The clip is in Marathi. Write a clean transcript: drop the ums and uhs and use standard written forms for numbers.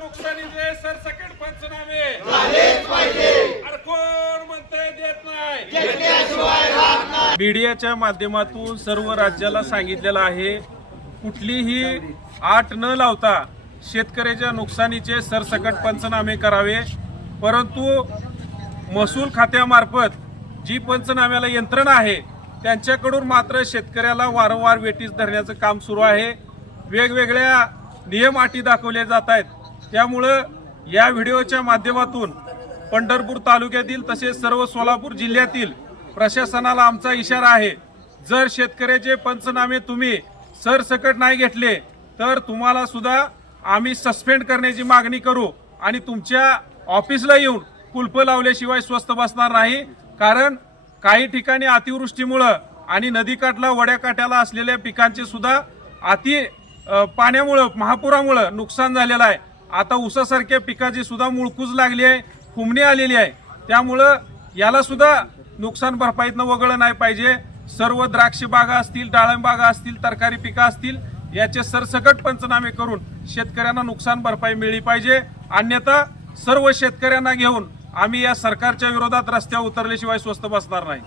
नुकसानीचे सरसकट पंचनामे झालेच पाहिजे। अरे कोण म्हणतंय देत नाही। मीडियाच्या माध्यमातून सर्व राज्याला सांगितलेलं आहे, कुठलीही आट न लावता शेतकऱ्याच्या नुकसानीचे सरसकट पंचनामे करावे। परंतु महसूल खात्यामार्फत जी पंचनाम्याला यंत्रणा आहे त्यांच्याकडून मात्र शेतकऱ्याला वारंवार वेठीस धरण्याचं काम सुरू आहे। वेगवेगळ्या नियम अटी दाखवले जात आहेत। त्यामुळं या व्हिडिओच्या माध्यमातून पंढरपूर तालुक्यातील तसेच सर्व सोलापूर जिल्ह्यातील प्रशासनाला आमचा इशारा आहे, जर शेतकऱ्याचे पंचनामे तुम्ही सरसकट नाही घेतले तर तुम्हाला सुद्धा आम्ही सस्पेंड करण्याची मागणी करू आणि तुमच्या ऑफिसला येऊन कुलप लावल्याशिवाय स्वस्थ बसणार नाही। कारण काही ठिकाणी अतिवृष्टीमुळे आणि नदीकाठला वड्याकाठ्याला असलेल्या पिकांचे सुद्धा पाण्यामुळे महापुरामुळे नुकसान झालेलं आहे। आता ऊसासारख्या पिकाची सुद्धा मुळकूज लागली आहे, फुमणी आलेली आहे। त्यामुळं याला सुद्धा नुकसान भरपाईतनं वगळलं नाही पाहिजे। सर्व द्राक्ष बागा असतील, डाळिंब बागा असतील, तरकारी पिकं असतील, याचे सरसकट पंचनामे करून शेतकऱ्यांना नुकसान भरपाई मिळली पाहिजे। अन्यथा सर्व शेतकऱ्यांना घेऊन आम्ही या सरकारच्या विरोधात रस्त्यावर उतरल्याशिवाय स्वस्थ बसणार नाही।